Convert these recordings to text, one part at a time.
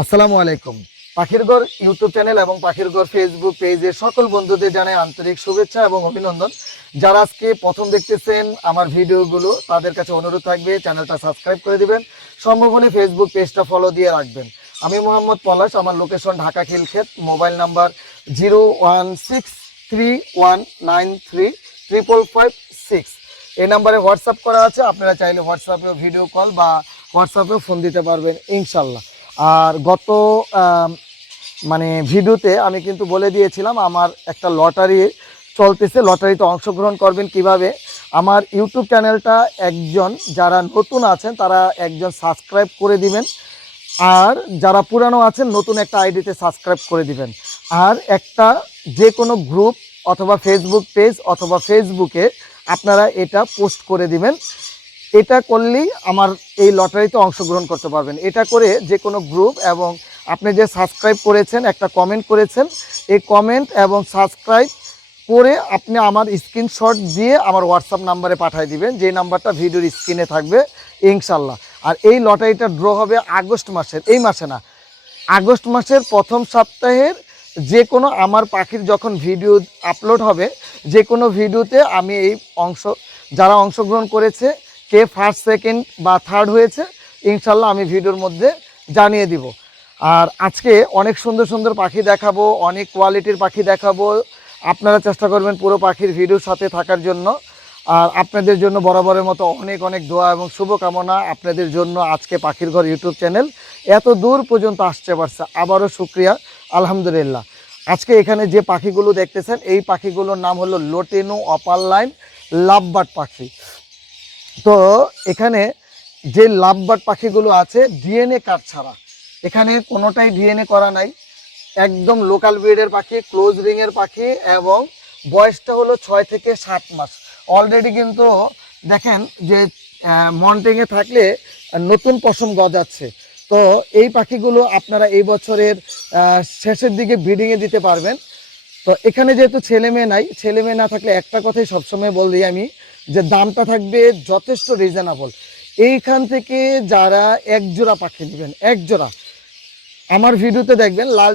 আসসালামু আলাইকুম। পাখির ঘর ইউটিউব চ্যানেল এবং পাখির ঘর ফেসবুক পেজের সকল বন্ধুদের জানাই আন্তরিক শুভেচ্ছা এবং অভিনন্দন। যারা আজকে প্রথম দেখতেছেন আমার ভিডিওগুলো, তাদের কাছে অনুরোধ থাকবে চ্যানেলটা সাবস্ক্রাইব করে দিবেন, সম্ভব হলে ফেসবুক পেজটা ফলো দিয়ে রাখবেন। আমি মোহাম্মদ পলাশ, আমার location Dhaka Khilkhet, mobile number 01631933556। এই নাম্বারে হোয়াটসঅ্যাপ করা আছে, আপনারা চাইলে হোয়াটসঅ্যাপেও ভিডিও কল বা হোয়াটসঅ্যাপেও ফোন দিতে পারবেন ইনশাল্লাহ। আর গত ভিডিওতে আমি কিন্তু বলে দিয়েছিলাম আমার একটা লটারি চলতেছে, লটারিতে অংশগ্রহণ করবেন কিভাবে। আমার ইউটিউব চ্যানেলটা একজন যারা নতুন আছেন তারা একজন সাবস্ক্রাইব করে দিবেন, আর যারা পুরানো আছেন নতুন একটা আইডিতে সাবস্ক্রাইব করে দিবেন। আর একটা যে কোনো গ্রুপ অথবা ফেসবুক পেজ অথবা ফেসবুকে আপনারা এটা পোস্ট করে দিবেন। এটা করলেই আমার এই লটারিতে অংশগ্রহণ করতে পারবেন। এটা করে যে কোনো গ্রুপ এবং আপনি যে সাবস্ক্রাইব করেছেন, একটা কমেন্ট করেছেন, এই কমেন্ট এবং সাবস্ক্রাইব করে আপনি আমার স্ক্রিনশট দিয়ে আমার হোয়াটসঅ্যাপ নাম্বারে পাঠিয়ে দিবেন, যে নাম্বারটা ভিডিওর স্ক্রিনে থাকবে ইনশাল্লাহ। আর এই লটারিটা ড্র হবে আগস্ট মাসের, এই মাসে না, আগস্ট মাসের প্রথম সপ্তাহের যে কোনো আমার পাখির যখন ভিডিও আপলোড হবে, যে কোনো ভিডিওতে আমি এই যারা অংশগ্রহণ করেছে, কে ফার্স্ট সেকেন্ড বা থার্ড হয়েছে, ইনশাল্লাহ আমি ভিডিওর মধ্যে জানিয়ে দিব। আর আজকে অনেক সুন্দর সুন্দর পাখি দেখাবো, অনেক কোয়ালিটির পাখি দেখাবো। আপনারা চেষ্টা করবেন পুরো পাখির ভিডিওর সাথে থাকার জন্য। আর আপনাদের জন্য বরাবরের মতো অনেক অনেক দোয়া এবং শুভকামনা আপনাদের জন্য। আজকে পাখির ঘর ইউটিউব চ্যানেল এত দূর পর্যন্ত আসতে পারছে, আবারও শুক্রিয়া, আলহামদুলিল্লাহ। আজকে এখানে যে পাখিগুলো দেখতেছেন, এই পাখিগুলোর নাম হলো লটিনো অপারলাইন লাভবার্ড পাখি। তো এখানে যে লাভবার্ড পাখিগুলো আছে ডিএনএ কার্ড ছাড়া, এখানে কোনোটাই ডিএনএ করা নাই, একদম লোকাল ব্রিডের পাখি, ক্লোজ রিংয়ের পাখি, এবং বয়সটা হলো 6 থেকে 7 মাস। অলরেডি কিন্তু দেখেন যে মন্টিংয়ে থাকলে নতুন পশম গজাচ্ছে। তো এই পাখিগুলো আপনারা এই বছরের শেষের দিকে ব্রিডিংয়ে দিতে পারবেন। তো এখানে যেহেতু ছেলে মেয়ে নাই, ছেলে মেয়ে না থাকলে একটা কথাই সবসময় বলি আমি, যে দামটা থাকবে যথেষ্ট রিজনেবল। এইখান থেকে যারা এক জোড়া পাখি নেবেন, এক জোড়া, আমার ভিডিওতে দেখবেন লাল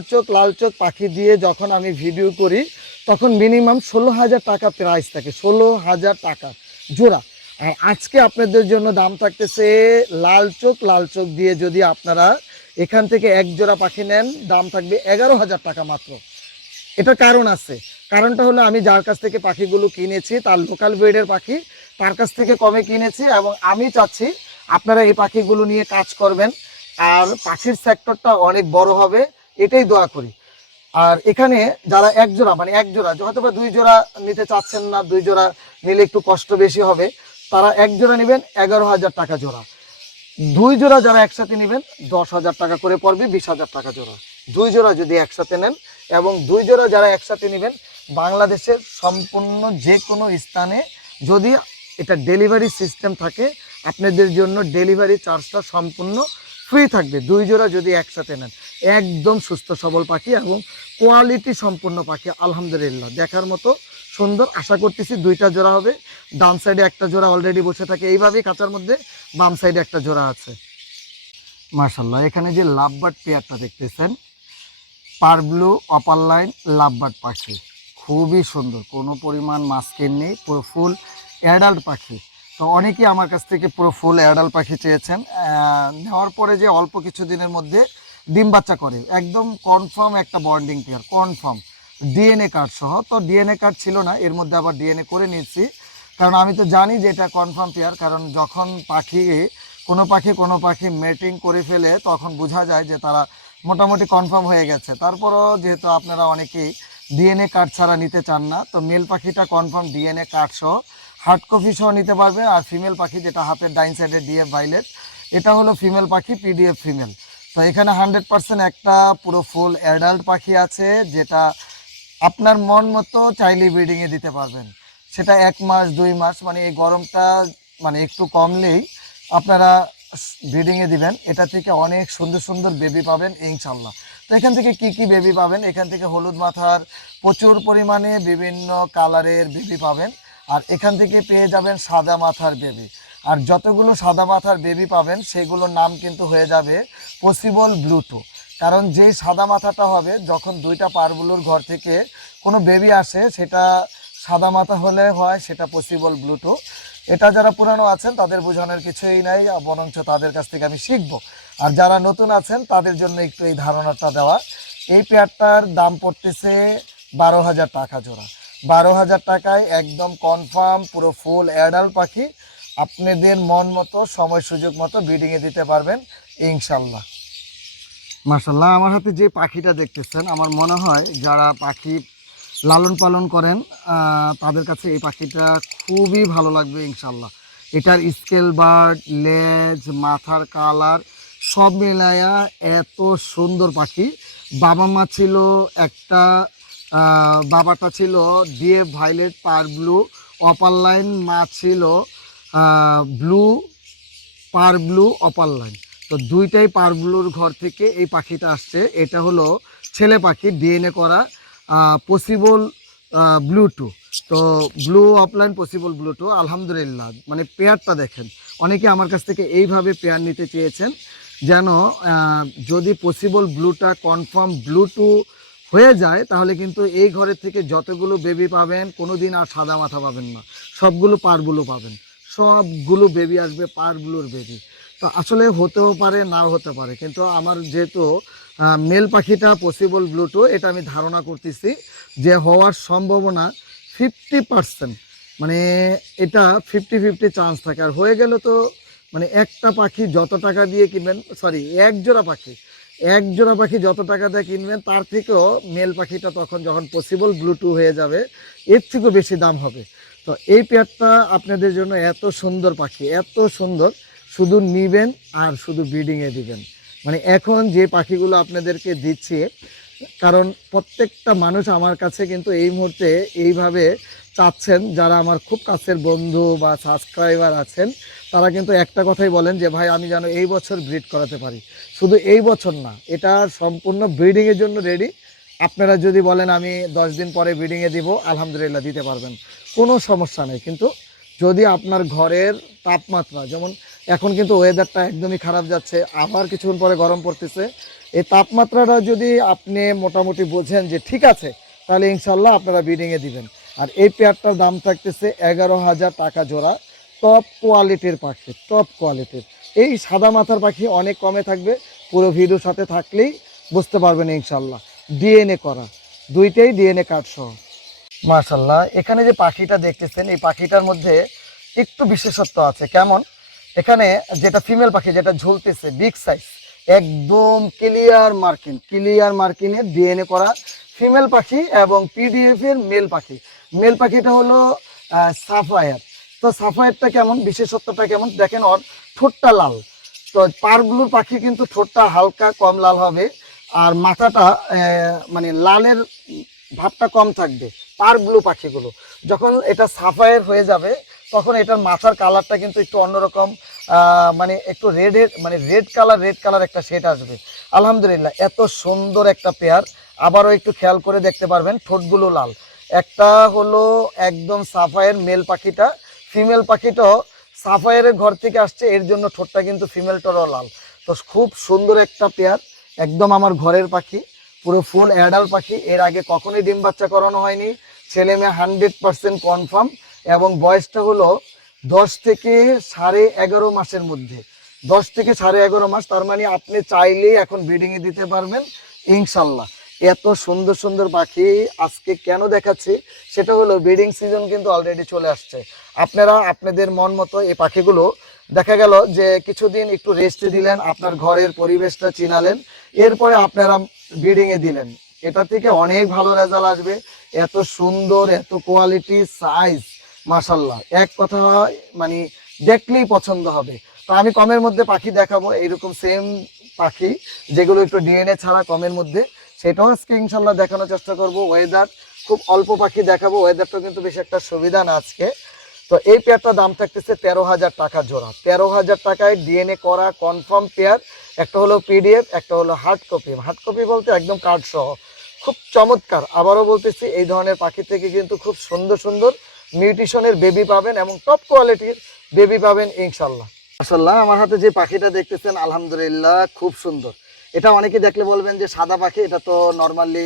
চোখ পাখি দিয়ে যখন আমি ভিডিও করি তখন মিনিমাম 16,000 টাকা প্রাইস থাকে, 16,000 টাকা জোড়া। আর আজকে আপনাদের জন্য দাম থাকতেছে লাল চোখ দিয়ে যদি আপনারা এখান থেকে এক জোড়া পাখি নেন, দাম থাকবে 11,000 টাকা মাত্র। এটার কারণ আছে, কারণটা হলো আমি যার কাছ থেকে পাখিগুলো কিনেছি তার লোকাল ব্রিডের পাখি, তার কাছ থেকে কমে কিনেছি, এবং আমি চাচ্ছি আপনারা এই পাখিগুলো নিয়ে কাজ করবেন আর পাখির সেক্টরটা অনেক বড় হবে, এটাই দোয়া করি। আর এখানে যারা এক জোড়া হয়তো বা 2 জোড়া নিতে চাচ্ছেন না, 2 জোড়া নিলে একটু কষ্ট বেশি হবে, তারা এক জোড়া নেবেন 11,000 টাকা জোড়া। 2 জোড়া যারা একসাথে নেবেন 10,000 টাকা করে পড়বে, 20,000 টাকা জোড়া। 2 জোড়া যদি একসাথে নেন, এবং 2 জোড়া যারা একসাথে নেবেন, বাংলাদেশের সম্পূর্ণ যে কোনো স্থানে যদি এটা ডেলিভারি সিস্টেম থাকে, আপনাদের জন্য ডেলিভারি চার্জটা সম্পূর্ণ ফ্রি থাকবে। 2 জোড়া যদি একসাথে নেন, একদম সুস্থ সবল পাখি এবং কোয়ালিটি সম্পূর্ণ পাখি, আলহামদুলিল্লাহ দেখার মতো সুন্দর। আশা করতেছি 2টা জোড়া হবে। ডান সাইডে একটা জোড়া অলরেডি বসে থাকে এইভাবেই কাঁচার মধ্যে, বাম সাইডে একটা জোড়া আছে। মাশাআল্লাহ, এখানে যে লাভবার্ড পেয়ারটা দেখতেছেন, পারব্লু অপারলাইন লাভবার্ড পাখি, খুবই সুন্দর, কোনো পরিমাণ মাস্কিন নেই, পুরো ফুল অ্যাডাল্ট পাখি। তো অনেকেই আমার কাছ থেকে পুরো ফুল অ্যাডাল্ট পাখি চেয়েছেন, নেওয়ার পরে যে অল্প কিছু দিনের মধ্যে ডিম বাচ্চা করে, একদম কনফার্ম একটা bonding pair, confirm DNA card সহ। তো ডিএনএ কার্ড ছিল না, এর মধ্যে আবার ডিএনএ করে নিয়েছি, কারণ আমি তো জানি যে এটা কনফার্ম পেয়ার। কারণ যখন কোনো পাখি মেটিং করে ফেলে তখন বোঝা যায় যে তারা মোটামুটি কনফার্ম হয়ে গেছে। তারপরও যেহেতু আপনারা অনেকেই ডিএনএ কার্ড ছাড়া নিতে চান না, তো মেল পাখিটা কনফার্ম ডিএনএ কার্ড সহ হার্ড কপি সহ নিতে পারবে। আর ফিমেল পাখি যেটা হাতের ডাইন সাইডে ডিএফ ভাইলেট, এটা হলো ফিমেল পাখি, পিডিএফ ফিমেল। তো এখানে 100% একটা পুরো ফুল অ্যাডাল্ট পাখি আছে, যেটা আপনার মন মতো চাইলে ব্রিডিংয়ে দিতে পারবেন। সেটা 1 মাস 2 মাস, এই গরমটা একটু কমলেই আপনারা ব্রিডিংয়ে দিবেন। এটা থেকে অনেক সুন্দর সুন্দর বেবি পাবেন ইনশাল্লাহ। তো এখান থেকে কি বেবি পাবেন, এখান থেকে হলুদ মাথার প্রচুর পরিমাণে বিভিন্ন কালারের বেবি পাবেন, আর এখান থেকে পেয়ে যাবেন সাদা মাথার বেবি। আর যতগুলো সাদা মাথার বেবি পাবেন সেগুলোর নাম কিন্তু হয়ে যাবে পসিবল ব্লুটু। কারণ যেই সাদা মাথাটা হবে, যখন দুইটা পারগুলোর ঘর থেকে কোনো বেবি আসে, সেটা সাদা মাথা হলে হয়, সেটা পসিবল ব্লুটো। এটা যারা পুরানো আছেন তাদের বোঝানোর কিছুই নাই, বরঞ্চ তাদের কাছ থেকে আমি শিখবো। আর যারা নতুন আছেন তাদের জন্য একটু এই ধারণাটা দেওয়া। এই পেয়ারটার দাম পড়তেছে 12,000 টাকা জোড়া। 12,000 টাকায় একদম কনফার্ম পুরো ফুল অ্যাডাল্ট পাখি আপনাদের মন মতো সময় সুযোগ মতো ব্রিডিংয়ে দিতে পারবেন ইনশাল্লাহ। মাশাল্লাহ, আমার হাতে যে পাখিটা দেখতেছেন, আমার মনে হয় যারা পাখি লালন পালন করেন তাদের কাছে এই পাখিটা খুবই ভালো লাগবে ইনশাল্লাহ। এটার স্কেল বার্ড, লেজ, মাথার কালার সব মিলায়া এত সুন্দর পাখি। বাবা মা ছিল একটা, বাবাটা ছিল ডিএফ ভাইলেট পার ব্লু অপার লাইন, মা ছিল ব্লু পার ব্লু অপার লাইন। তো দুইটাই পার ব্লুর ঘর থেকে এই পাখিটা আসছে। এটা হলো ছেলে পাখি, ডিএনএ করা পসিবল ব্লু2। তো ব্লু অফলাইন পসিবল ব্লু2, আলহামদুলিল্লাহ। মানে পেয়ারটা দেখেন, অনেকে আমার কাছ থেকে এইভাবে পেয়ার নিতে চেয়েছেন, যেন যদি পসিবল ব্লুটা কনফার্ম ব্লু2 হয়ে যায়, তাহলে কিন্তু এই ঘরের থেকে যতগুলো বেবি পাবেন কোনো দিন আর সাদা মাথা পাবেন না, সবগুলো পার ব্লু পাবেন। সবগুলো বেবি আসবে পার ব্লুর বেবি। তো আসলে হতেও পারে, নাও হতে পারে, কিন্তু আমার যেহেতু মেল পাখিটা পসিবল ব্লু2, এটা আমি ধারণা করতেছি যে হওয়ার সম্ভাবনা 50%। মানে এটা 50-50 চান্স থাকে। আর হয়ে গেল তো মানে একটা পাখি যত টাকা দিয়ে কিনবেন, সরি এক জোড়া পাখি যত টাকা দিয়ে কিনবেন, তার থেকেও মেল পাখিটা তখন যখন পসিবল ব্লু2 হয়ে যাবে, এর থেকেও বেশি দাম হবে। তো এই পেয়ারটা আপনাদের জন্য এত সুন্দর পাখি, এত সুন্দর, শুধু নিবেন আর শুধু ব্রিডিংয়ে দিবেন। মানে এখন যে পাখিগুলো আপনাদেরকে দিচ্ছি, কারণ প্রত্যেকটা মানুষ আমার কাছে কিন্তু এই মুহূর্তে এইভাবে চাচ্ছেন, যারা আমার খুব কাছের বন্ধু বা সাবস্ক্রাইবার আছেন, তারা কিন্তু একটা কথাই বলেন যে ভাই আমি যেন এই বছর ব্রিড করাতে পারি। শুধু এই বছর না, এটা সম্পূর্ণ ব্রিডিংয়ের জন্য রেডি। আপনারা যদি বলেন আমি 10 দিন পরে ব্রিডিংয়ে দিব, আলহামদুলিল্লাহ দিতে পারবেন, কোনো সমস্যা নেই। কিন্তু যদি আপনার ঘরের তাপমাত্রা, যেমন এখন কিন্তু ওয়েদারটা একদমই খারাপ যাচ্ছে, আবার কিছুক্ষণ পরে গরম পড়তেছে, এই তাপমাত্রাটা যদি আপনি মোটামুটি বোঝেন যে ঠিক আছে, তাহলে ইনশাল্লাহ আপনারা ব্রিডিংয়ে দিবেন। আর এই পেয়ারটার দাম থাকতেছে 11,000 টাকা জোড়া। টপ কোয়ালিটির পাখি, টপ কোয়ালিটির। এই সাদা মাথার পাখি অনেক কমে থাকবে, পুরো ভিডিওর সাথে থাকলেই বুঝতে পারবেন ইনশাল্লাহ। ডিএনএ করা, দুইটাই ডিএনএ কার্ড সহ। মাশাল্লাহ, এখানে যে পাখিটা দেখতেছেন, এই পাখিটার মধ্যে একটু বিশেষত্ব আছে। কেমন? এখানে যেটা ফিমেল পাখি, যেটা ঝুলতেছে বিগ সাইজ, একদম ক্লিয়ার মার্কিনের ডিএনএ করা ফিমেল পাখি, এবং পিডিএফ এর মেল পাখিটা হলো সাফায়ার। তো সাফায়ারটা কেমন, বিশেষত্বটা কেমন দেখেন, ওর ঠোঁটটা লাল। তো পারগুলোর পাখি কিন্তু ঠোঁটটা হালকা কম লাল হবে, আর মাথাটা মানে লালের ভাবটা কম থাকবে। পার ব্লু পাখিগুলো যখন এটা সাফায়ার হয়ে যাবে, তখন এটার মাথার কালারটা কিন্তু একটু অন্যরকম, মানে একটু রেড কালার একটা শেড আসবে। আলহামদুলিল্লাহ, এত সুন্দর একটা পেয়ার। আবারও একটু খেয়াল করে দেখতে পারবেন, ঠোঁটগুলো লাল। একটা হলো একদম সাফায়ার মেল পাখিটা, ফিমেল পাখিটাও সাফায়ারের ঘর থেকে আসছে, এর জন্য ঠোঁটটা কিন্তু ফিমেলটারও লাল। তো খুব সুন্দর একটা পেয়ার, একদম আমার ঘরের পাখি, পুরো ফুল অ্যাডাল্ট পাখি। এর আগে কখনোই ডিম বাচ্চা করানো হয়নি, ছেলে মেয়ে 100% কনফার্ম, এবং বয়সটা হলো 10 থেকে 11.5 মাসের মধ্যে। 10 থেকে 11.5 মাস, তার মানে আপনি চাইলেই এখন ব্রিডিংয়ে দিতে পারবেন ইনশাল্লাহ। এত সুন্দর সুন্দর পাখি আজকে কেন দেখাচ্ছি, সেটা হলো ব্রিডিং সিজন কিন্তু অলরেডি চলে আসছে। আপনারা আপনাদের মন মতো এই পাখিগুলো, দেখা গেল যে কিছুদিন একটু রেস্ট দিলেন, আপনার ঘরের পরিবেশটা চিনালেন, এরপরে আপনারা ব্রিডিংয়ে দিলেন, এটা থেকে অনেক ভালো রেজাল্ট আসবে। এত সুন্দর, এত কোয়ালিটি, সাইজ, মাশাল্লাহ, এক কথা মানে দেখলেই পছন্দ হবে। তো আমি কমের মধ্যে পাখি দেখাবো, এইরকম সেম পাখি যেগুলো একটু ডিএনএ ছাড়া কমের মধ্যে, সেটাও আজকে ইনশাল্লাহ দেখানোর চেষ্টা করব। ওয়েদার খুব অল্প পাখি দেখাবো, ওয়েদারটা কিন্তু বেশি একটা সুবিধা না আজকে। তো এই পেয়ারটার দাম থাকতেছে 13,000 টাকা জোড়া। 13,000 টাকায় ডিএনএ করা কনফার্ম পেয়ার। একটা হলো পিডিএফ, একটা হলো হার্ড কপি বলতে একদম কার্ড সহ, খুব চমৎকার। আবারও বলতেছি, এই ধরনের পাখি থেকে কিন্তু খুব সুন্দর সুন্দর মিউটেশনের বেবি পাবেন, এবং টপ কোয়ালিটির বেবি পাবেন ইনশাল্লাহ। মাশাআল্লাহ, আমার হাতে যে পাখিটা দেখতেছেন, আলহামদুলিল্লাহ খুব সুন্দর। এটা অনেকে দেখলে বলবেন যে সাদা পাখি, এটা তো নর্মালি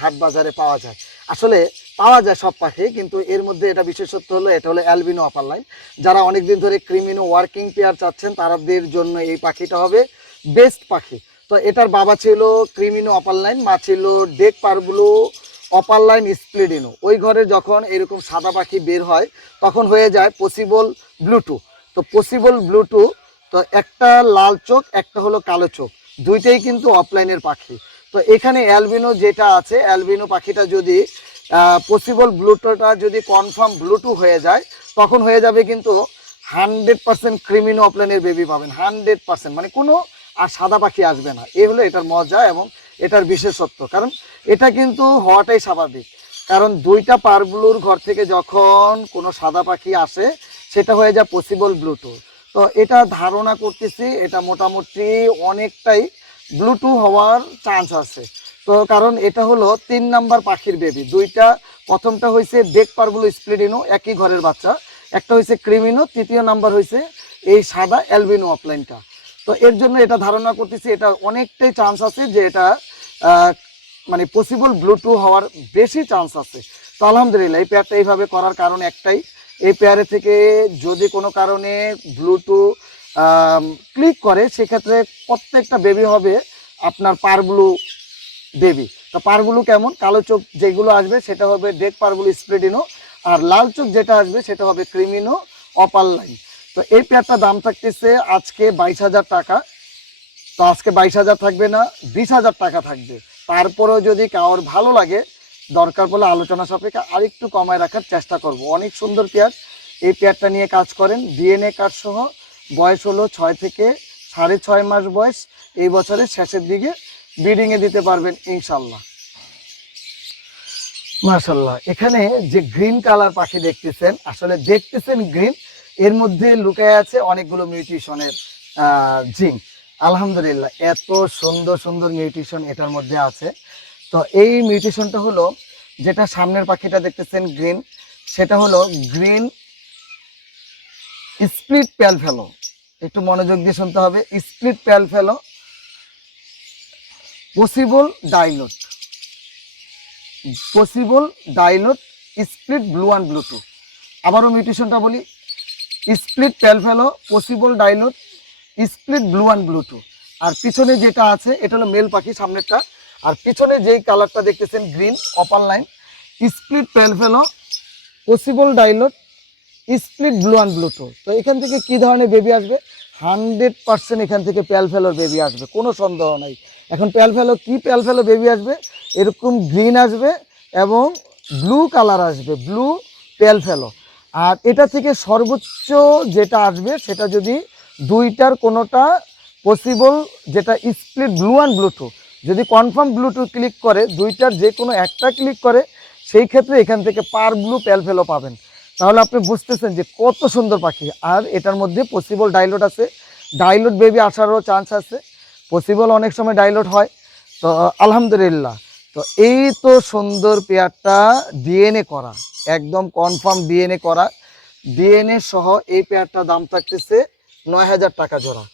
হাট বাজারে পাওয়া যায়। আসলে পাওয়া যায় সব পাখি, কিন্তু এর মধ্যে এটা বিশেষত্ব হলো এটা হলো অ্যালবিনো আপার লাইন। যারা অনেকদিন ধরে ক্রিমিনো ওয়ার্কিং পেয়ার চাচ্ছেন তাদের জন্য এই পাখিটা হবে বেস্ট পাখি। তো এটার বাবা ছিল ক্রিমিনো আপার লাইন, মা ছিল ডেক পারব্লু অপার লাইন স্প্লিডিনো। ওই ঘরে যখন এরকম সাদা পাখি বের হয় তখন হয়ে যায় পসিবল ব্লুটু। তো পসিবল ব্লুটু, তো একটা লাল চোখ একটা হলো কালো চোখ, দুইটাই কিন্তু অফলাইনের পাখি। তো এখানে অ্যালবিনো যেটা আছে, অ্যালবিনো পাখিটা যদি পসিবল ব্লুটুটা যদি কনফার্ম ব্লুটু হয়ে যায় তখন হয়ে যাবে কিন্তু 100% ক্রিমিনো অফলাইনের বেবি পাবেন, 100%, মানে কোনো আর সাদা পাখি আসবে না। এই হলো এটার মজা এবং এটার বিশেষত্ব। কারণ এটা কিন্তু হওয়াটাই স্বাভাবিক, কারণ দুইটা পারব্লুর ঘর থেকে যখন কোনো সাদা পাখি আসে সেটা হয়ে যায় পসিবল ব্লুটু। তো এটা ধারণা করতেছি এটা মোটামুটি অনেকটাই ব্লুটু হওয়ার চান্স আছে। তো কারণ এটা হলো 3 নাম্বার পাখির বেবি, দুইটা, প্রথমটা হয়েছে ডেক পারব্লু স্প্লিডিনো একই ঘরের বাচ্চা, একটা হয়েছে ক্রিমিনো, তৃতীয় নাম্বার হয়েছে এই সাদা অ্যালবিনো অফলাইনটা। তো এর জন্য এটা ধারণা করতেছি এটা অনেকটাই চান্স আছে যে এটা মানে পসিবল ব্লুটু হওয়ার বেশি চান্স আছে। তো আলহামদুলিল্লাহ এই পেয়ারটা এইভাবে করার কারণ একটাই, এই পেয়ারে থেকে যদি কোনো কারণে ব্লুটু ক্লিক করে সেক্ষেত্রে প্রত্যেকটা বেবি হবে আপনার পারব্লু বেবি। তো পারগুলো কেমন, কালো চোখ যেগুলো আসবে সেটা হবে ডেক পারগুলো স্প্রেডিনো, আর লাল চোখ যেটা আসবে সেটা হবে ক্রিমিনো অপার লাইন। তো এই পেয়ারটা দাম থাকতেছে আজকে 22,000 টাকা। তো আজকে 22,000 থাকবে না, 20,000 টাকা থাকবে। তারপরেও যদি কারোর ভালো লাগে দরকার পড়লে আলোচনা সাপেক্ষে আরেকটু কমায় রাখার চেষ্টা করব। অনেক সুন্দর পেয়ার, এই পেয়ারটা নিয়ে কাজ করেন, ডিএনএ কার্ড সহ। বয়স হলো 6 থেকে 6.5 মাস বয়স, এই বছরের শেষের দিকে ব্রিডিংয়ে দিতে পারবেন ইনশাল্লাহ। মাশাল্লাহ, এখানে যে গ্রিন কালার পাখি দেখতেছেন, আসলে দেখতেছেন গ্রিন, এর মধ্যে লুকায় আছে অনেকগুলো মিউটেশনের জিন। আলহামদুলিল্লাহ এত সুন্দর সুন্দর মিউটেশন এটার মধ্যে আছে। তো এই মিউটেশনটা হলো, যেটা সামনের পাখিটা দেখতেছেন গ্রিন, সেটা হলো গ্রিন স্প্লিট প্যাল ফেলো। একটু মনোযোগ দিয়ে শুনতে হবে, split pale fallow possible dilute, possible dilute split blue and blue two. আবারও মিউটেশনটা বলি, split pale fallow possible dilute split blue and blue two. আর পিছনে যেটা আছে এটা হলো মেল পাখি সামনেরটা, আর পিছনে যেই কালারটা দেখতেছেন green opaline split pale fallow possible dilute split blue and blue two. তো এখান থেকে কি ধরনের বেবি আসবে, 100% এখান থেকে প্যালফেলোর বেবি আসবে, কোনো সন্দেহ নাই। এখন প্যালফেলো কি প্যালফেলো বেবি আসবে, এরকম গ্রিন আসবে এবং ব্লু কালার আসবে, ব্লু প্যালফেলো। আর এটা থেকে সর্বোচ্চ যেটা আসবে সেটা যদি দুইটার কোনোটা পসিবল, যেটা স্প্লিট ব্লু অ্যান্ড ব্লুটু, যদি কনফার্ম ব্লুটু ক্লিক করে, দুইটার যে কোনো একটা ক্লিক করে, সেই ক্ষেত্রে এখান থেকে পার ব্লু প্যালফেলো পাবেন। তাহলে আপনি বুঝতেছেন যে কত সুন্দর পাখি। আর এটার মধ্যে পসিবল ডাইলোট আছে, ডাইলোট বেবি আসারও চান্স আছে, পসিবল অনেক সময় ডাইলোট হয়। তো আলহামদুলিল্লাহ, তো এই তো সুন্দর পেয়ারটা ডিএনএ করা, একদম কনফার্ম ডিএনএ করা, ডিএনএ সহ এই পেয়ারটা দাম থাকতেছে 9,000 টাকা জোড়া।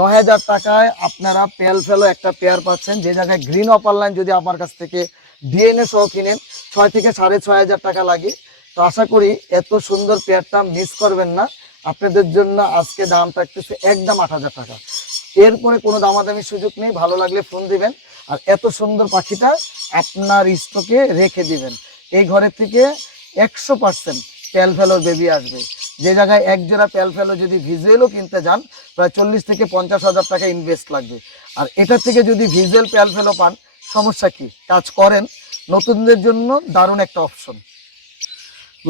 9,000 টাকায় আপনারা পেল ফেলো একটা পেয়ার পাচ্ছেন, যে জায়গায় গ্রিন অপার লাইন যদি আমার কাছ থেকে ডিএনএ সহ কিনেন 6 থেকে 6,500 টাকা লাগে। তো আশা করি এত সুন্দর পেয়ারটা মিস করবেন না। আপনাদের জন্য আজকে দাম থাকতেছে একদম 8,000 টাকা, এরপরে কোনো দামাদামি সুযোগ নেই। ভালো লাগলে ফোন দিবেন, আর এত সুন্দর পাখিটা আপনার স্টকে রেখে দিবেন। এই ঘরের থেকে 100% প্যাল ফেলোর বেবি আসবে। যে জায়গায় এক জোড়া প্যাল ফেলো যদি ভিজুয়ালও কিনতে যান প্রায় 40 থেকে 50,000 টাকা ইনভেস্ট লাগবে। আর এটার থেকে যদি ভিজুয়াল প্যাল ফেলো পান, সমস্যা কি, কাজ করেন, নতুনদের জন্য দারুণ একটা অপশন।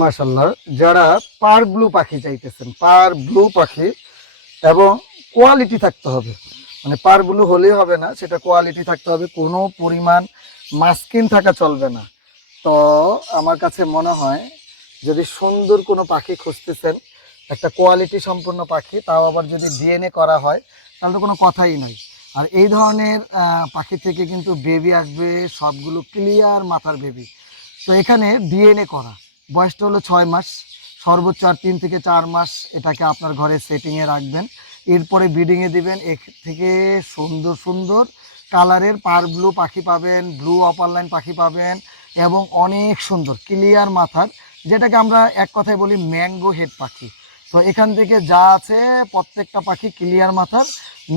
মাশাআল্লাহ, যারা পার ব্লু পাখি চাইতেছেন, পার ব্লু পাখি এবং কোয়ালিটি থাকতে হবে, মানে পার ব্লু হলেই হবে না, সেটা কোয়ালিটি থাকতে হবে, কোনো পরিমাণ মাস্কিন থাকা চলবে না। তো আমার কাছে মনে হয় যদি সুন্দর কোনো পাখি খুঁজতেছেন, একটা কোয়ালিটি সম্পন্ন পাখি, তাও আবার যদি ডিএনএ করা হয়, তাহলে তো কোনো কথাই নাই। আর এই ধরনের পাখি থেকে কিন্তু বেবি আসবে সবগুলো ক্লিয়ার মাথার বেবি। তো এখানে ডিএনএ করা, বয়সটা হলো 6 মাস, সর্বোচ্চ আর 3 থেকে 4 মাস এটাকে আপনার ঘরে সেটিংয়ে রাখবেন। এরপরে ব্রিডিংয়ে দিবেন। এর থেকে সুন্দর সুন্দর কালারের পার ব্লু পাখি পাবেন, ব্লু অপারলাইন পাখি পাবেন এবং অনেক সুন্দর ক্লিয়ার মাথার, যেটাকে আমরা এক কথায় বলি ম্যাঙ্গো হেড পাখি। তো এখান থেকে যা আছে প্রত্যেকটা পাখি ক্লিয়ার মাথার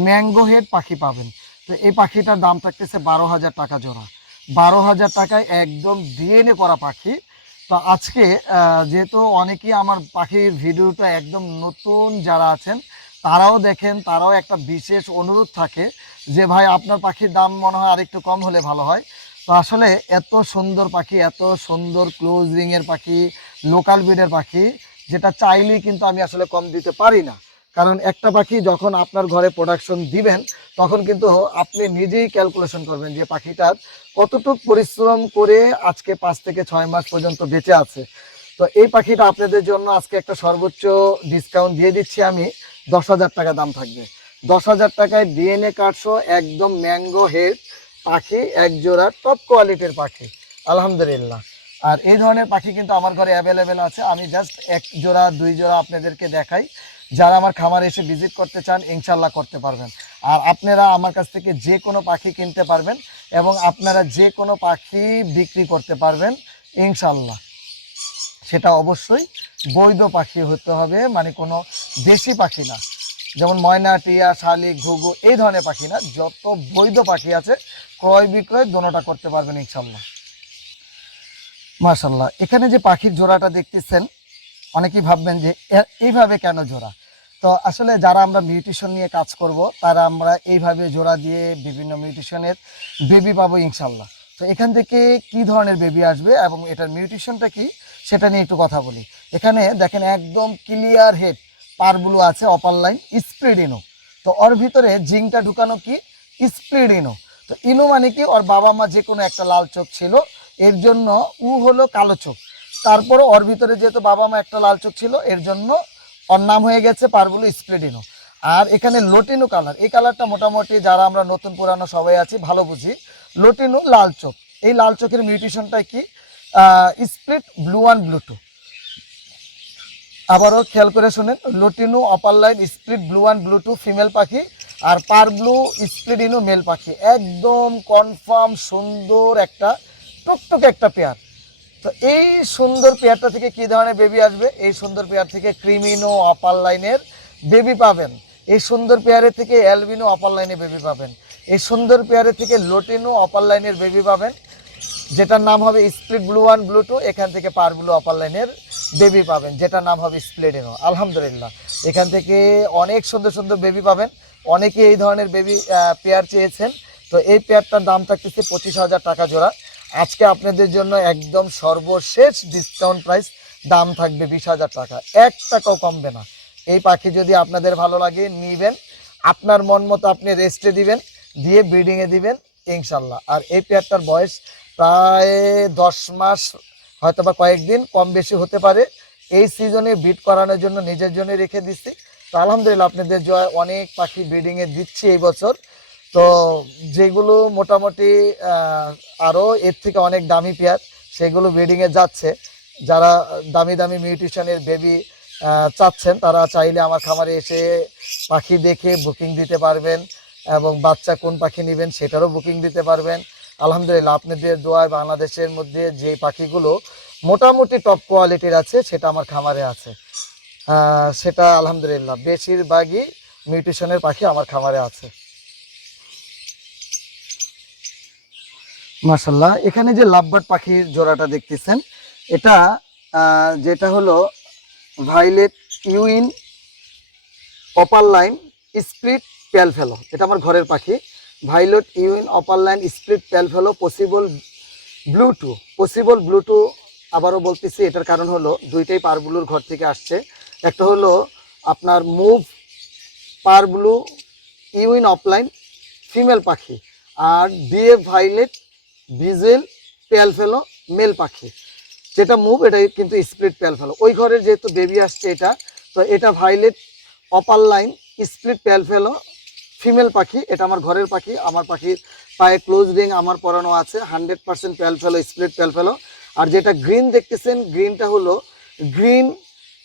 ম্যাঙ্গো হেড পাখি পাবেন। তো এই পাখিটার দাম থাকতেছে 12,000 টাকা জোড়া। 12,000 টাকায় একদম ডিএনএ করা পাখি। তো আজকে যেহেতু অনেকেই আমার পাখির ভিডিওটা একদম নতুন যারা আছেন তারাও দেখেন, তারাও একটা বিশেষ অনুরোধ থাকে যে ভাই আপনার পাখির দাম মনে হয় আরেকটু কম হলে ভালো হয়। তো আসলে এত সুন্দর পাখি, এত সুন্দর ক্লোজ রিংয়ের পাখি, লোকাল ব্রিডের পাখি, যেটা চাইলেই কিন্তু আমি আসলে কম দিতে পারি না। কারণ একটা পাখি যখন আপনার ঘরে প্রোডাকশন দিবেন তখন কিন্তু আপনি নিজেই ক্যালকুলেশন করবেন যে পাখিটার কতটুকু পরিশ্রম করে আজকে 5 থেকে 6 মাস পর্যন্ত বেঁচে আছে। তো এই পাখিটা আপনাদের জন্য আজকে একটা সর্বোচ্চ ডিসকাউন্ট দিয়ে দিচ্ছি আমি। 10,000 টাকা দাম থাকবে। 10,000 টাকায় ডিএনএ কার্ডসহ একদম ম্যাঙ্গো হেড পাখি, এক জোড়া টপ কোয়ালিটির পাখি আলহামদুলিল্লাহ। আর এই ধরনের পাখি কিন্তু আমার ঘরে অ্যাভেলেবেল আছে। আমি জাস্ট এক জোড়া 2 জোড়া আপনাদেরকে দেখাই। যারা আমার খামারে এসে ভিজিট করতে চান ইনশাল্লাহ করতে পারবেন। আর আপনারা আমার কাছ থেকে যে কোনো পাখি কিনতে পারবেন এবং আপনারা যে কোনো পাখি বিক্রি করতে পারবেন ইনশাল্লাহ। সেটা অবশ্যই বৈধ পাখি হতে হবে, মানে কোনো দেশি পাখি না, যেমন ময়না, টিয়া, শালিক, ঘুঘু এই ধরনের পাখি না। যত বৈধ পাখি আছে ক্রয় বিক্রয় দোনোটা করতে পারবেন ইনশাল্লাহ। মাশাল্লাহ, এখানে যে পাখির জোড়াটা দেখতেছেন অনেকেই ভাববেন যে এইভাবে কেন জোড়া। তো আসলে যারা আমরা মিউটেশন নিয়ে কাজ করব তারা আমরা এইভাবে জোড়া দিয়ে বিভিন্ন মিউটেশনের বেবি পাবো ইনশাল্লাহ। তো এখান থেকে কি ধরনের বেবি আসবে এবং এটার মিউটেশনটা কি সেটা নিয়ে একটু কথা বলি। এখানে দেখেন একদম ক্লিয়ার হেড পারগুলো আছে, অপার লাইন স্প্লিট ইনো। তো ওর ভিতরে জিংটা ঢুকানো কি স্প্লিট ইনো। তো ইনো মানে কি ওর বাবা মা যে কোনো একটা লাল চোখ ছিল, এর জন্য উ হলো কালো চোখ। তারপরে ওর ভিতরে যেহেতু বাবা মা একটা লাল চোখ ছিল এর জন্য ওর নাম হয়ে গেছে পারবুলো স্প্লেডিনো। আর এখানে লোটিনো কালার, এই কালারটা মোটামুটি যারা আমরা নতুন পুরানো সবাই আছি ভালো বুঝি। লোটিনো লাল চোখ, এই লাল চোখের মিউটেশনটা কি split blue one blue two. আবারও খেয়াল করে শুনেন, lutino opaline split blue one blue two female পাখি, আর পার ব্লু স্প্লিডিনো মেল পাখি। একদম কনফার্ম সুন্দর একটা টকটকে একটা পেয়ার। তো এই সুন্দর পেয়ারটা থেকে কি ধরনের বেবি আসবে? এই সুন্দর পেয়ার থেকে ক্রিমিনো আপার লাইনের বেবি পাবেন। এই সুন্দর পেয়ারের থেকে অ্যালবিনো আপার লাইনে বেবি পাবেন। এই সুন্দর পেয়ারের থেকে লোটিনো আপার লাইনের বেবি পাবেন, যেটার নাম হবে split blue one blue two. এখান থেকে পার ব্লু আপার লাইনের বেবি পাবেন, যেটার নাম হবে স্প্লিডিনো। আলহামদুলিল্লাহ, এখান থেকে অনেক সুন্দর সুন্দর বেবি পাবেন। অনেকে এই ধরনের বেবি পেয়ার চেয়েছেন। তো এই পেয়ারটার দাম থাকতেছে 25,000 টাকা জোড়া। আজকে আপনাদের জন্য একদম সর্বশেষ ডিসকাউন্ট প্রাইস, দাম থাকবে 20,000 টাকা, 1 টাকাও কমবে না। এই পাখি যদি আপনাদের ভালো লাগে নিবেন, আপনার মন মতো আপনি রেস্টে দিবেন, দিয়ে ব্রিডিংয়ে দিবেন ইনশাল্লাহ। আর এই পেয়ারটার বয়স প্রায় 10 মাস, হয়তো বা কয়েকদিন কম বেশি হতে পারে। এই সিজনে ব্রিড করানোর জন্য নিজের জন্য রেখে দিচ্ছি। তো আলহামদুলিল্লাহ আপনাদের জয় অনেক পাখি ব্রিডিংয়ে দিচ্ছি এই বছর। তো যেগুলো মোটামুটি আরও এর থেকে অনেক দামি পেয়ার সেগুলো ব্রিডিংয়ে যাচ্ছে। যারা দামি দামি মিউটেশনের বেবি চাচ্ছেন তারা চাইলে আমার খামারে এসে পাখি দেখে বুকিং দিতে পারবেন এবং বাচ্চা কোন পাখি নেবেন সেটারও বুকিং দিতে পারবেন। আলহামদুলিল্লাহ আপনাদের দোয়ায় বাংলাদেশের মধ্যে যে পাখিগুলো মোটামুটি টপ কোয়ালিটির আছে সেটা আমার খামারে আছে। সেটা আলহামদুলিল্লাহ বেশিরভাগই মিউটেশনের পাখি আমার খামারে আছে। মাশাল্লাহ, এখানে যে লাভবার্ড পাখির জোড়াটা দেখতেছেন এটা যেটা হলো ভাইলেট ইউইন অপার লাইন স্প্লিট প্যাল ফেলো। এটা আমার ঘরের পাখি। ভাইলেট ইউইন opaline split pale fallow possible blue two. Possible blue two আবারও বলতেছি, এটার কারণ হলো দুইটাই পার ব্লুর ঘর থেকে আসছে। একটা হলো আপনার মুভ পার ব্লু ইউইন অফলাইন ফিমেল পাখি, আর ডিএ ভাইলেট ভিজুয়াল পেল ফেলো মেল পাখি। যেটা মুভ এটা কিন্তু স্প্লিট পেল ফেলো, ওই ঘরের যেহেতু বেবি আসছে এটা। তো এটা violate upper line split pale ফেলো ফিমেল পাখি, এটা আমার ঘরের পাখি। আমার পাখির পায়ে ক্লোজ রিং আমার পরানো আছে, 100% পেল ফেলো স্প্লিট পেল ফেলো। আর যেটা গ্রিন দেখতেছেন গ্রিনটা হলো green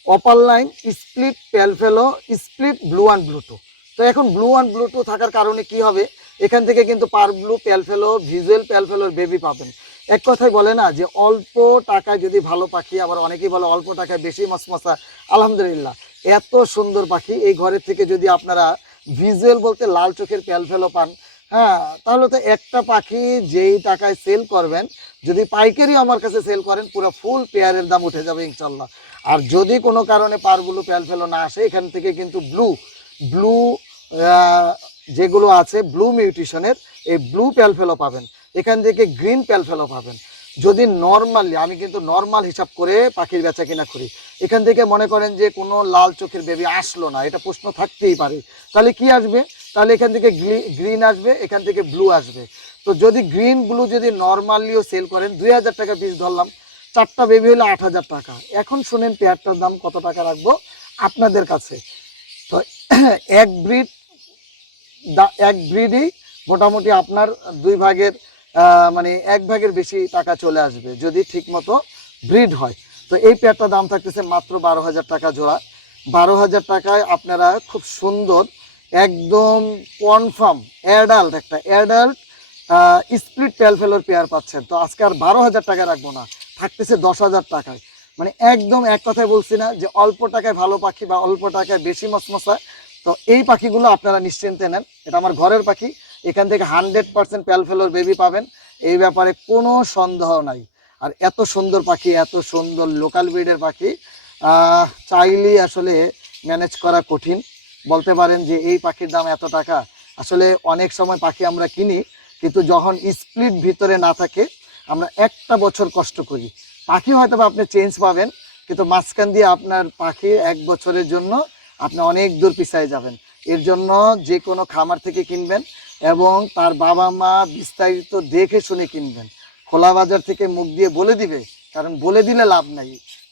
opaline split pale fallow split blue one blue two. তো এখন ব্লু ওয়ান ব্লু টু থাকার কারণে কি হবে, এখান থেকে কিন্তু পার ব্লু প্যালফেলো ভিজুয়াল প্যালফেলোর বেবি পাবেন। এক কথায় বলে না যে অল্প টাকায় যদি ভালো পাখি, আবার অনেকেই বলে অল্প টাকায় বেশি মশমশা। আলহামদুলিল্লাহ এত সুন্দর পাখি এই ঘরের থেকে যদি আপনারা ভিজুয়াল বলতে লাল চোখের প্যালফেলো পান, হ্যাঁ, তাহলে তো একটা পাখি যেই টাকায় সেল করবেন, যদি পাইকারি আমার কাছে সেল করেন পুরো ফুল পেয়ারের দাম উঠে যাবে ইনশাল্লাহ। আর যদি কোনো কারণে পার ব্লু প্যালফেলো না আসে, এখান থেকে কিন্তু ব্লু ব্লু যেগুলো আছে ব্লু মিউটেশনের এই ব্লু প্যালফেলো পাবেন, এখান থেকে গ্রিন প্যালফেলো পাবেন। যদি নর্মালি, আমি কিন্তু নর্মাল হিসাব করে পাখির বেচা কিনা করি, এখান থেকে মনে করেন যে কোনো লাল চোখের বেবি আসলো না, এটা প্রশ্ন থাকতেই পারে, তাহলে কি আসবে, তাহলে এখান থেকে গ্রিন আসবে, এখান থেকে ব্লু আসবে। তো যদি গ্রিন ব্লু যদি নর্মালিও সেল করেন 2000 টাকা পিস ধরলাম, 4টা বেবি হলে 8000 টাকা। এখন শুনেন পেয়ারটার দাম কত টাকা রাখবো আপনাদের কাছে। তো এক ব্রিডই মোটামুটি আপনার 2 ভাগের মানে 1 ভাগের বেশি টাকা চলে আসবে যদি ঠিক মতো ব্রিড হয়। তো এই পেয়ারটার দাম থাকতেছে মাত্র 12,000 টাকা জোড়া। 12,000 টাকায় আপনারা খুব সুন্দর একদম কনফার্ম অ্যাডাল্ট একটা অ্যাডাল্ট স্প্লিট প্যালফেলোর পেয়ার পাচ্ছেন। তো আজকে আর 12,000 টাকা রাখবো না, থাকতেছে 10,000 টাকায়। মানে একদম এক কথায় বলছি না যে অল্প টাকায় ভালো পাখি বা অল্প টাকায় বেশি মশমশা। তো এই পাখিগুলো আপনারা নিশ্চিন্তে নেন, এটা আমার ঘরের পাখি, এখান থেকে 100% প্যালফেলোর বেবি পাবেন, এই ব্যাপারে কোনো সন্দেহ নাই। আর এত সুন্দর পাখি, এত সুন্দর লোকাল ব্রিডের পাখি চাইলেই আসলে ম্যানেজ করা কঠিন। বলতে পারেন যে এই পাখির দাম এত টাকা, আসলে অনেক সময় পাখি আমরা কিনি কিন্তু যখন স্প্লিট ভিতরে না থাকে আমরা একটা বছর কষ্ট করি, পাখি হয়তো বা আপনি চেঞ্জ পাবেন কিন্তু মাঝখান দিয়ে আপনার পাখি 1 বছরের জন্য আপনি অনেক দূর পিছিয়ে যাবেন। এর জন্য যে কোনো খামার থেকে কিনবেন এবং তার বাবা মা বিস্তারিত দেখে শুনে কিনবেন। খোলা বাজার থেকে মুখ দিয়ে বলে দিবে, কারণ বলে দিলে লাভ নাই।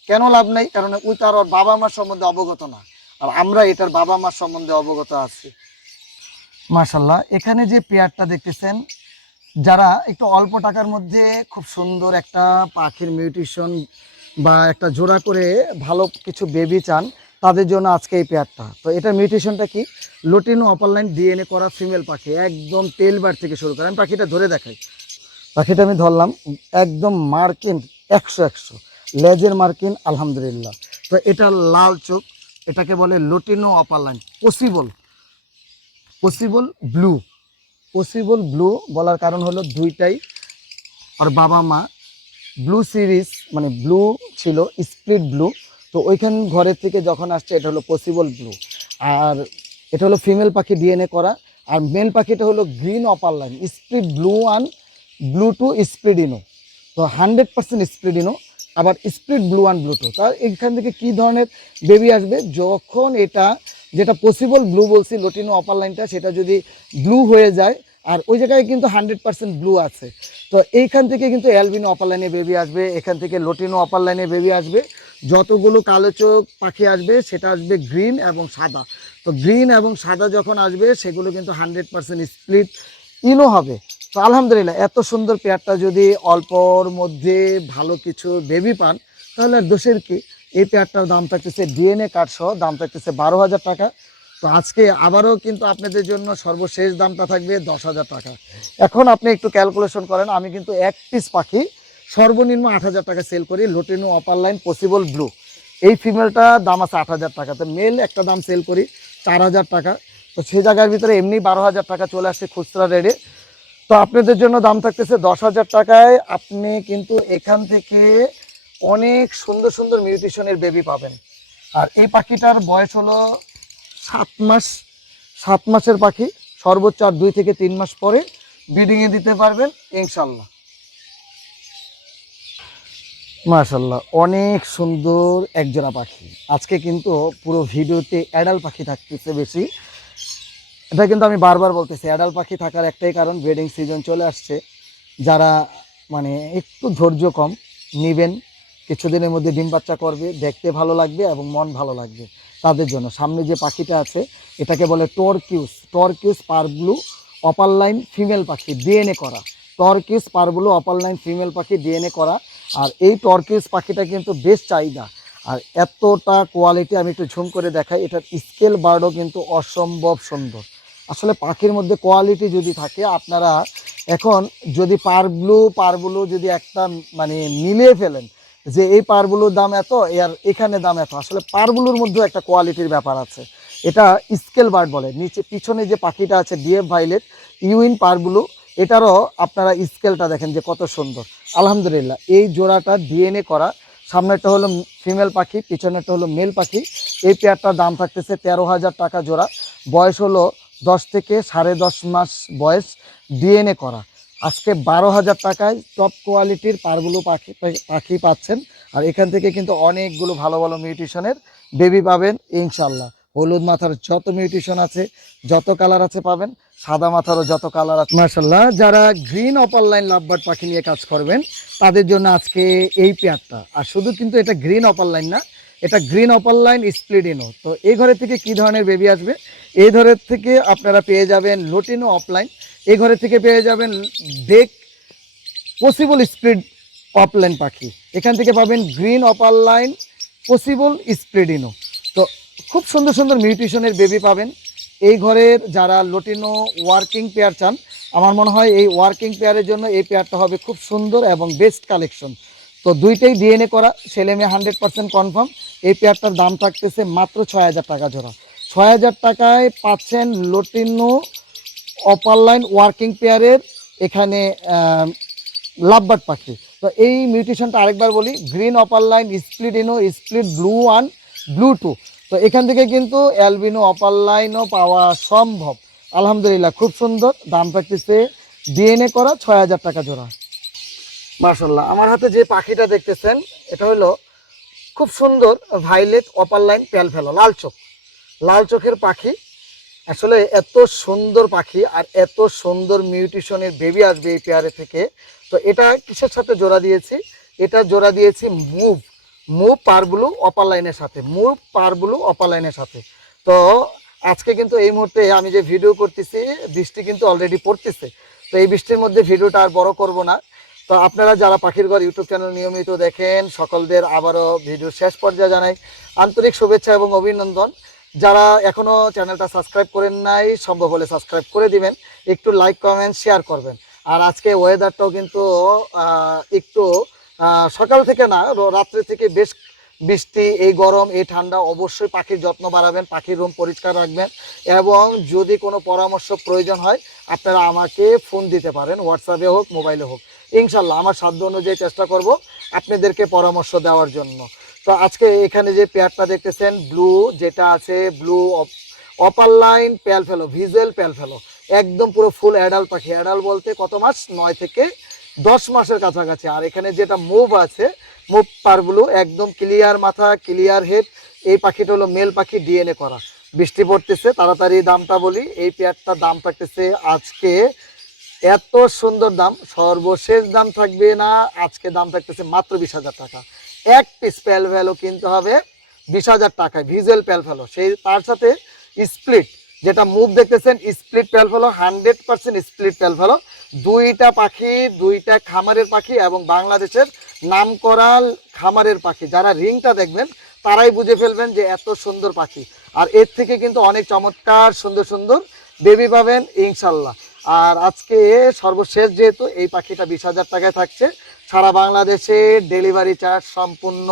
কেন লাভ নাই? কারণ ওই তার ওর বাবা মার সম্বন্ধে অবগত না, আর আমরা এটার বাবা মার সম্বন্ধে অবগত আছি। মাশাল্লাহ, এখানে যে পেয়ারটা দেখতেছেন, যারা একটু অল্প টাকার মধ্যে খুব সুন্দর একটা পাখির মিউটেশন বা একটা জোড়া করে ভালো কিছু বেবি চান, তাদের জন্য আজকে এই পেয়ারটা। তো এটার মিউটেশনটা কি, লুটিনো অপারলাইন ডিএনএ করা ফিমেল পাখি, একদম টেলবার থেকে শুরু করে। আমি পাখিটা ধরে দেখাই, পাখিটা আমি ধরলাম, একদম মার্কিন 100 লেজের মার্কিন আলহামদুলিল্লাহ। তো এটা লাল চোখ, এটাকে বলে lutino opaline possible blue. Possible blue বলার কারণ হলো দুইটাই আর বাবা মা ব্লু সিরিজ, মানে ব্লু ছিল স্প্লিট ব্লু, তো ওইখান ঘরের থেকে যখন আসছে এটা হলো পসিবল ব্লু। আর এটা হলো ফিমেল পাখি ডিএনএ করা, আর মেল পাখিটা হলো green opaline split blue one blue two split ino. তো 100% স্প্লিডিনো, আবার split blue one blue two. তার এখান থেকে কী ধরনের বেবি আসবে, যখন এটা যেটা পসিবল ব্লু বলছি লটিনো অপারলাইনটা, সেটা যদি ব্লু হয়ে যায়, আর ওই জায়গায় কিন্তু 100% ব্লু আছে, তো এইখান থেকে কিন্তু অ্যালবিনো অপার লাইনে বেবি আসবে, এখান থেকে লটিনো অপার লাইনে বেবি আসবে। যতগুলো কালো চোখ পাখি আসবে সেটা আসবে গ্রিন এবং সাদা। তো গ্রিন এবং সাদা যখন আসবে সেগুলো কিন্তু 100% স্প্লিট ইনো হবে। তো আলহামদুলিল্লাহ এত সুন্দর পেয়ারটা যদি অল্পর মধ্যে ভালো কিছু বেবি পান তাহলে আর দোষের কি। এই পেয়ারটার দাম থাকতেছে ডিএনএ কার্ড সহ দাম থাকতেছে 12,000 টাকা। তো আজকে আবারও কিন্তু আপনাদের জন্য সর্বশেষ দামটা থাকবে 10,000 টাকা। এখন আপনি একটু ক্যালকুলেশন করেন, আমি কিন্তু এক পিস পাখি সর্বনিম্ন 8,000 টাকা সেল করি, লটিনো অপারলাইন পসিবল ব্লু। এই ফিমেলটা দাম আছে 8,000 টাকা, তো মেল একটা দাম সেল করি 4,000 টাকা। তো সে জায়গার ভিতরে এমনি 12,000 টাকা চলে আসছে খুচরা রেটে। তো আপনাদের জন্য দাম থাকতেছে 10,000 টাকায়। আপনি কিন্তু এখান থেকে অনেক সুন্দর সুন্দর মিউটেশনের বেবি পাবেন। আর এই পাখিটার বয়স হলো 7 মাস। 7 মাসের পাখি, সর্বোচ্চ আর 2 থেকে 3 মাস পরে ব্রিডিংয়ে দিতে পারবেন ইনশাল্লাহ। মাশাল্লাহ, অনেক সুন্দর একজোড়া পাখি। আজকে কিন্তু পুরো ভিডিওতে অ্যাডাল্ট পাখি থাকতেছে বেশি। এটা কিন্তু আমি বারবার বলতেছি, অ্যাডাল্ট পাখি থাকার একটাই কারণ, ব্রিডিং সিজন চলে আসছে। যারা মানে একটু ধৈর্য কম নেবেন, কিছুদিনের মধ্যে ডিম বাচ্চা করবে, দেখতে ভালো লাগবে এবং মন ভালো লাগবে তাদের জন্য। সামনে যে পাখিটা আছে এটাকে বলে টর্কিউস পারব্লু অপারলাইন ফিমেল পাখি ডিএনএ করা। টর্কিউস পারব্লু অপারলাইন ফিমেল পাখি ডিএনএ করা। আর এই টর্কিউস পাখিটা কিন্তু বেশ চাহিদা। আর এতটা কোয়ালিটি, আমি একটু ঝুম করে দেখাই, এটার স্কেল বার্ডও কিন্তু অসম্ভব সুন্দর। আসলে পাখির মধ্যে কোয়ালিটি যদি থাকে, আপনারা এখন যদি পারব্লু যদি একটা মানে মিলিয়ে ফেলেন যে এই পারব্লুর দাম এত আর এখানে দাম এত, আসলে পারব্লুর মধ্যেও একটা কোয়ালিটির ব্যাপার আছে। এটা স্কেল বার্ড বলে। নিচে পিছনে যে পাখিটা আছে ডিএফ ভাইলেট ইউইন পারব্লু, এটারও আপনারা স্কেলটা দেখেন যে কত সুন্দর। আলহামদুলিল্লাহ এই জোড়াটা ডিএনএ করা। সামনেরটা হলো ফিমেল পাখি, পিছনেরটা হলো মেল পাখি। এই পেয়ারটার দাম থাকতেছে 13,000 টাকা জোড়া। বয়স হলো 10 থেকে 10.5 মাস বয়স, ডিএনএ করা। আজকে 12,000 টাকায় টপ কোয়ালিটির পারগুলো পাখি পাচ্ছেন। আর এখান থেকে কিন্তু অনেকগুলো ভালো ভালো মিউটেশনের বেবি পাবেন ইনশাল্লাহ। হলুদ মাথার যত মিউটেশন আছে, যত কালার আছে পাবেন, সাদা মাথারও যত কালার আছে মাশাল্লাহ। যারা গ্রিন অপার লাইন লাভবার্ড পাখি নিয়ে কাজ করবেন তাদের জন্য আজকে এই পেয়ারটা। আর শুধু কিন্তু এটা গ্রিন অপার লাইন না, এটা গ্রিন অপার লাইন স্প্লিডিনো। তো এই ঘরে থেকে কি ধরনের বেবি আসবে? এই ঘরের থেকে আপনারা পেয়ে যাবেন লোটিনো অফলাইন, এই ঘরে থেকে পেয়ে যাবেন ডেক পসিবল স্প্লিড অফলাইন পাখি, এখান থেকে পাবেন গ্রিন অপার লাইন পসিবল স্প্লিডিনো। তো খুব সুন্দর সুন্দর মিউটেশনের বেবি পাবেন এই ঘরের। যারা লোটিনো ওয়ার্কিং পেয়ার চান, আমার মনে হয় এই ওয়ার্কিং পেয়ারের জন্য এই পেয়ারটা হবে খুব সুন্দর এবং বেস্ট কালেকশন। তো দুইটাই ডিএনএ করা, ছেলে মেয়ে 100% কনফার্ম। এই পেয়ারটার দাম থাকতেছে মাত্র 6,000 টাকা জোড়া। 6,000 টাকায় পাচ্ছেন লোটিনো অপার লাইন ওয়ার্কিং পেয়ারের এখানে লাভবার্ড পাখি। তো এই মিউটেশনটা আরেকবার বলি, green upper line স্প্লিডিনো split blue 1 blue 2। তো এখান থেকে কিন্তু অ্যালবিনো অপার লাইনও পাওয়া সম্ভব। আলহামদুলিল্লাহ খুব সুন্দর। দাম থাকতেছে ডিএনএ করা 6,000 টাকা জোড়া। মাশাল্লাহ আমার হাতে যে পাখিটা দেখতেছেন এটা হলো খুব সুন্দর ভাইলেট অপার লাইন প্যাল ফেলো, লাল চোখের পাখি। আসলে এত সুন্দর পাখি আর এত সুন্দর মিউটেশনের বেবি আসবে এই পেয়ারে থেকে। তো এটা কিসের সাথে জোড়া দিয়েছি? এটা জোড়া দিয়েছি মুভ পারব্লু অপার লাইনের সাথে, মুভ পারব্লু অপার লাইনের সাথে। তো আজকে কিন্তু এই মুহূর্তে আমি যে ভিডিও করতেছি বৃষ্টি কিন্তু অলরেডি পড়তেছে। তো এই বৃষ্টির মধ্যে ভিডিওটা আর বড় করব না। তো আপনারা যারা পাখির ঘর ইউটিউব চ্যানেল নিয়মিত দেখেন সকলদের আবারও ভিডিও শেষ পর্যায়ে জানাই আন্তরিক শুভেচ্ছা এবং অভিনন্দন। যারা এখনো চ্যানেলটা সাবস্ক্রাইব করেন নাই, সম্ভব হলে সাবস্ক্রাইব করে দিবেন, একটু লাইক কমেন্ট শেয়ার করবেন। আর আজকে ওয়েদারটাও কিন্তু একটু সকাল থেকে না রাত্রে থেকে বেশ বৃষ্টি, এই গরম এই ঠান্ডা। অবশ্যই পাখির যত্ন বাড়াবেন, পাখির রুম পরিষ্কার রাখবেন এবং যদি কোনো পরামর্শ প্রয়োজন হয় আপনারা আমাকে ফোন দিতে পারেন, হোয়াটসঅ্যাপে হোক মোবাইলে হোক। ইনশাল্লাহ আমার সাধ্য অনুযায়ী চেষ্টা করব আপনাদেরকে পরামর্শ দেওয়ার জন্য। তো আজকে এখানে যে পেয়ারটা দেখতেছেন ব্লু, যেটা আছে ব্লু অপার লাইন প্যাল ফেলো, ভিজুয়াল প্যাল ফেলো, একদম পুরো ফুল অ্যাডাল্ট পাখি। অ্যাডাল্ট বলতে কত মাস? 9 থেকে 10 মাসের কাছাকাছি। আর এখানে যেটা মুভ আছে মুভ পারব্লু, একদম ক্লিয়ার মাথা ক্লিয়ার হেড। এই পাখিটা হলো মেল পাখি, ডিএনএ করা। বৃষ্টি পড়তেছে, তাড়াতাড়ি দামটা বলি। এই পেয়ারটার দাম থাকতেছে আজকে এত সুন্দর দাম, সর্বশেষ দাম থাকবে না, আজকে দাম থাকতেছে মাত্র 20,000 টাকা। এক পিস প্যাল ভ্যালো কিনতে হবে 20,000 টাকায়, ভিজুয়াল প্যাল ফেলো। সেই তার সাথে স্প্লিট যেটা মুভ দেখতেছেন স্প্লিট প্যাল ফেলো, 100% স্প্লিট প্যাল ফেলো। দুইটা পাখি, দুইটা খামারের পাখি এবং বাংলাদেশের নামকরা খামারের পাখি। যারা রিংটা দেখবেন তারাই বুঝে ফেলবেন যে এত সুন্দর পাখি। আর এর থেকে কিন্তু অনেক চমৎকার সুন্দর সুন্দর বেবি পাবেন ইনশাল্লাহ। আর আজকে সর্বশেষ যেহেতু এই পাখিটা 20,000 টাকায় থাকছে, সারা বাংলাদেশে ডেলিভারি চার্জ সম্পূর্ণ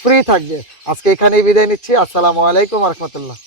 ফ্রি থাকবে। আজকে এখানেই বিদায় নিচ্ছি। আসসালামু আলাইকুম রহমতুল্লাহ।